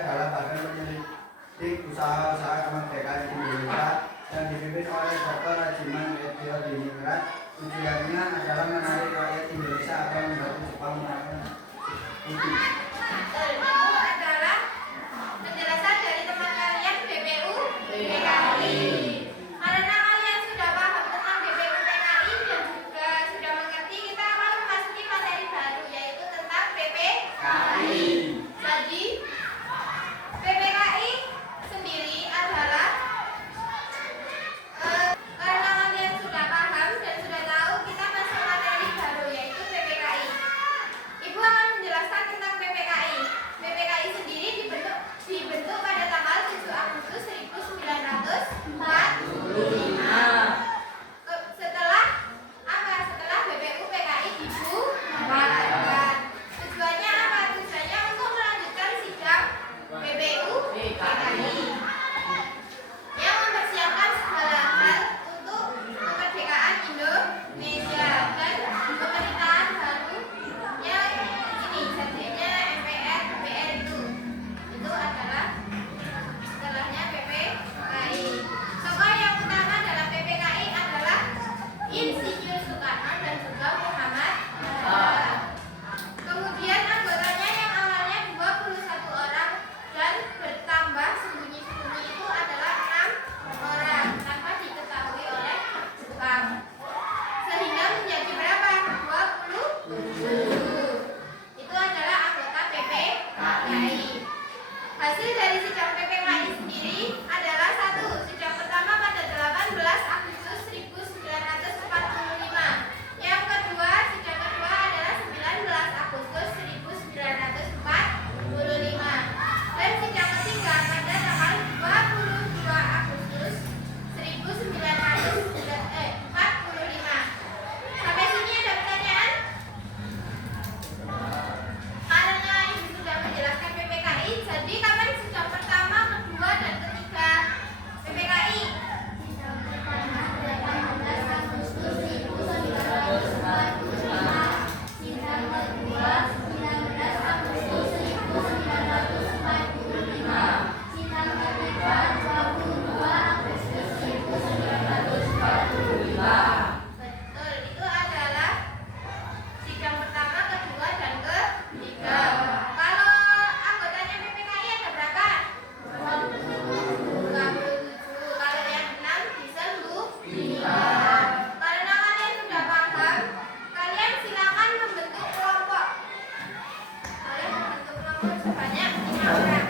adalah badan penyelidik usaha-usaha kemerdekaan Indonesia yang dipimpin oleh Dr. Rajiman Diningrat. Tujuannya adalah menarik rakyat Indonesia agar membantu Jepang melakukan studi. Itu adalah penjelasan dari teman kalian BPU PKI. Karena kalian sudah paham tentang BPU PKI dan juga sudah mengerti, kita akan memasuki materi baru yaitu tentang PPKI. Jadi PPKI sendiri adalah karena kalian sudah paham dan sudah tahu, kita masuk materi baru yaitu PPKI. Ibu akan menjelaskan tentang PPKI. PPKI sendiri dibentuk pada tanggal 7 Agustus 1945. Setelah BPU PKI dibubarkan. Tujuannya apa? Tujuannya untuk melanjutkan sidang BPU PKI yang mempersiapkan segala hal untuk kemerdekaan Indonesia dan pemerintahan baru yang ini jadinya MPR DPR itu adalah setelahnya PPKI. Tokoh yang utama dalam PPKI adalah Insinyur Soekarno dan juga Muhammad Hatta. Kemudian anggotanya yang awalnya 21 orang dan bertambah sembunyi-sembunyi itu adalah 6 orang tanpa diketahui oleh Jepang, sehingga menjadi berapa? 27. Itu adalah anggota PPKI. Hasil dari sidang PPKI sendiri adalah 1. Sidang pertama pada 18 Agustus 1945. Yang kedua, sidang kedua adalah 19 Agustus 1945. Dan sidang ketiga pada tanggal 22 Agustus 1945. Sampai sini ada pertanyaan? Karena ibu sudah menjelaskan PPKI, jadi kapan sidang pertama, kedua, dan ketiga PPKI? Sidang pertama pada 18 Agustus 1945. Sidang kedua 19 Agustus 1945. Sidang ketiga 22 Agustus 1945. Betul, itu adalah sidang pertama, kedua, dan ketiga. Kalau anggotanya PPKI ada berapa? 27. Kalau yang 6 disembuhkan. Karena kalian sudah paham, kalian silakan membentuk kelompok. Kalian membentuk kelompok sebanyak 5 orang.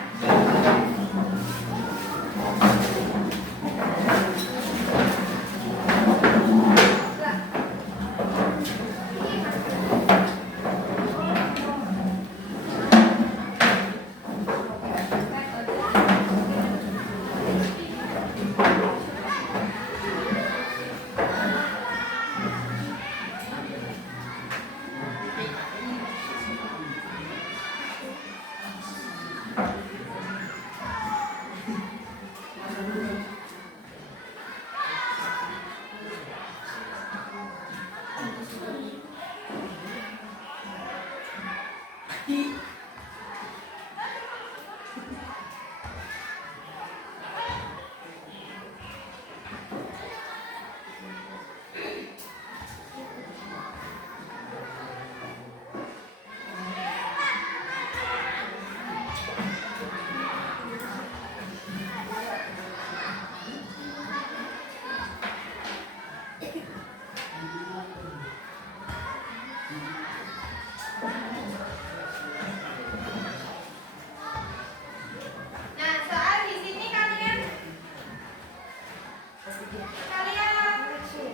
Nah, soal di sini kalian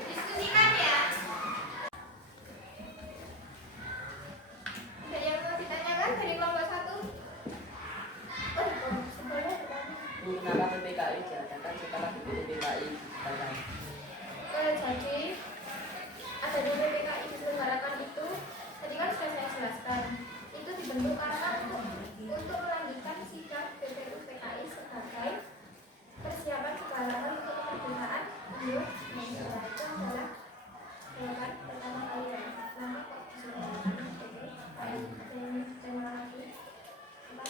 diskusikan ya. Ada yang mau ditanyakan dari kelompok 1? Oh, sebenarnya Nama PPKI diadakan setelah BPU PKI dibubarkan. jadi adanya PPKI diselenggarakan itu tadi kan sudah saya jelaskan. Itu dibentuk karena untuk melanjutkan sidang BPU PKI sebagai persiapan segala hal untuk kemerdekaan Indonesia. Itu adalah jawaban pertama kalian. Nanti kok diselenggarakan PPKI. Ada yang lagi? Apa?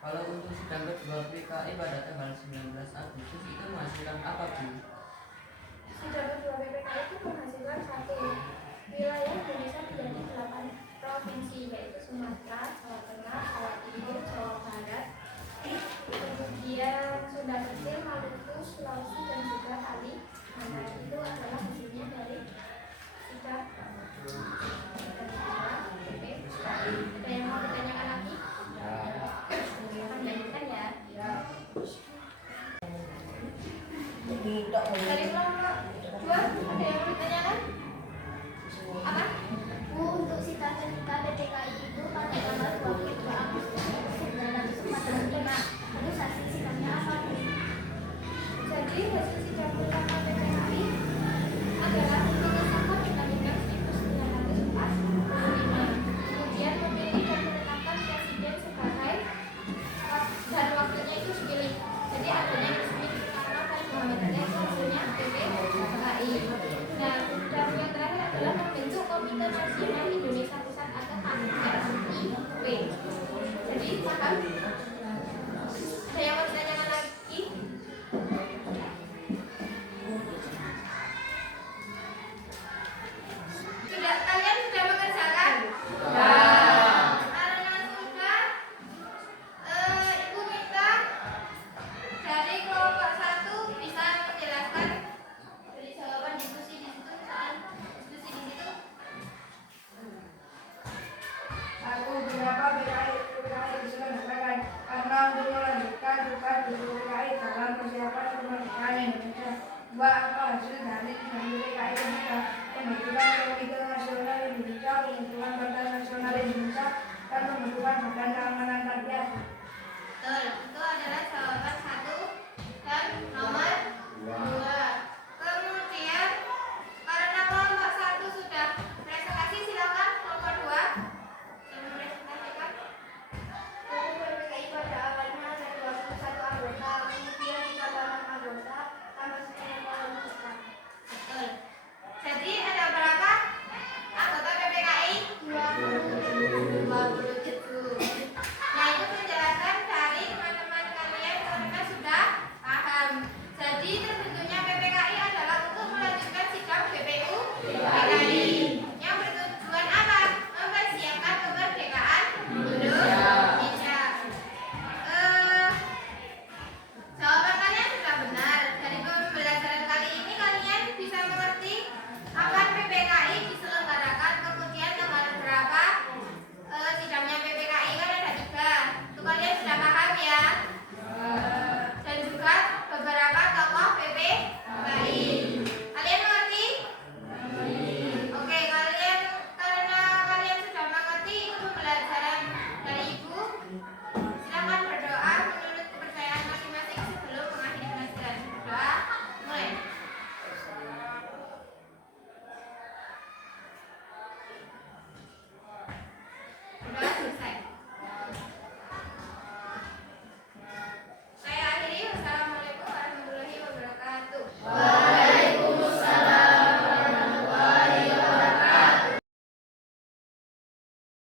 Kalau untuk sidang kedua PKI pada tanggal 19 Agustus itu menghasilkan apa, Bu? Sidang kedua PPKI itu menghasilkan satu wilayah Indonesia menjadi 8 provinsi, yaitu Sumatera, Jawa Tengah, Jawa Timur, Jawa Barat, kemudian Sunda Kecil, Maluku, Sulawesi, dan juga Kalimantan. Itu adalah hasilnya dari sidang PPKI. Ada yang mau ditanyakan lagi? Akan lanjutkan ya. Dari kelompok 2 ada yang mau ditanyakan? Apa? Bu, untuk cita-cita PPKI itu pada tanggal 22 Agustus 1945. Terus hasil sidangnya apa, Bu? Jadi hasil sidang pertama PPKI adalah mengesahkan Undang-Undang 1945, kemudian memilih dan menetapkan presiden sebagai dan wakilnya itu dipilih. Jadi adanya resmi Soekarno dan Muhammadiyah itu hasilnya PPKI. Nah, dan yang terakhir adalah membentuk Komite Nasional Indonesia Pusat atau KNRIP. Jadi paham? Ada yang mau ditanyakan lagi? Tidak, kalian sudah mengerjakan? Karena sudah, Ibu minta dari kelompok 1 bisa menjelaskan dari jawaban diskusi di situ, soal diskusi di situ. Aku beberapa PKI diselenggarakan karena untuk melanjutkan tugas di PKI dalam persiapan kemerdekaan Indonesia. 2. Apa hasil dari sidang PKI Indonesia? Pembentukan Komite Nasional Indonesia, pembentukan Badan Nasional Indonesia, dan pembentukan Badan Keamanan Rakyat. Betul, itu adalah jawaban 1 dan nomor 2. Kemudian karena kelompok 1 sudah presentasi, silakan kelompok 2 yang mempresentasikan. Buku PPKI pada awalnya ada 21 anggota, kemudian ditambah 6 anggota, tambah sekian anggota. Betul. Jadi ada berapa anggota PPKI? 27. Nah, itu penjelasan dari teman-teman kalian karena sudah paham. Jadi terbentuknya PPKI adalah untuk melanjutkan sidang BPU PKI yang bertujuan apa? Mempersiapkan kemerdekaan Indonesia. Jawaban kalian sudah benar. Dari pembelajaran kali ini kalian bisa mengerti kapan PPKI diselenggarakan, kemudian tanggal berapa sidangnya PPKI kan ada 3. Itu kalian sudah paham ya? Dan juga beberapa tokoh PPKI. Kalian mengerti? Oke, kalian karena kalian sudah mengerti, itu pembelajaran dari Ibu.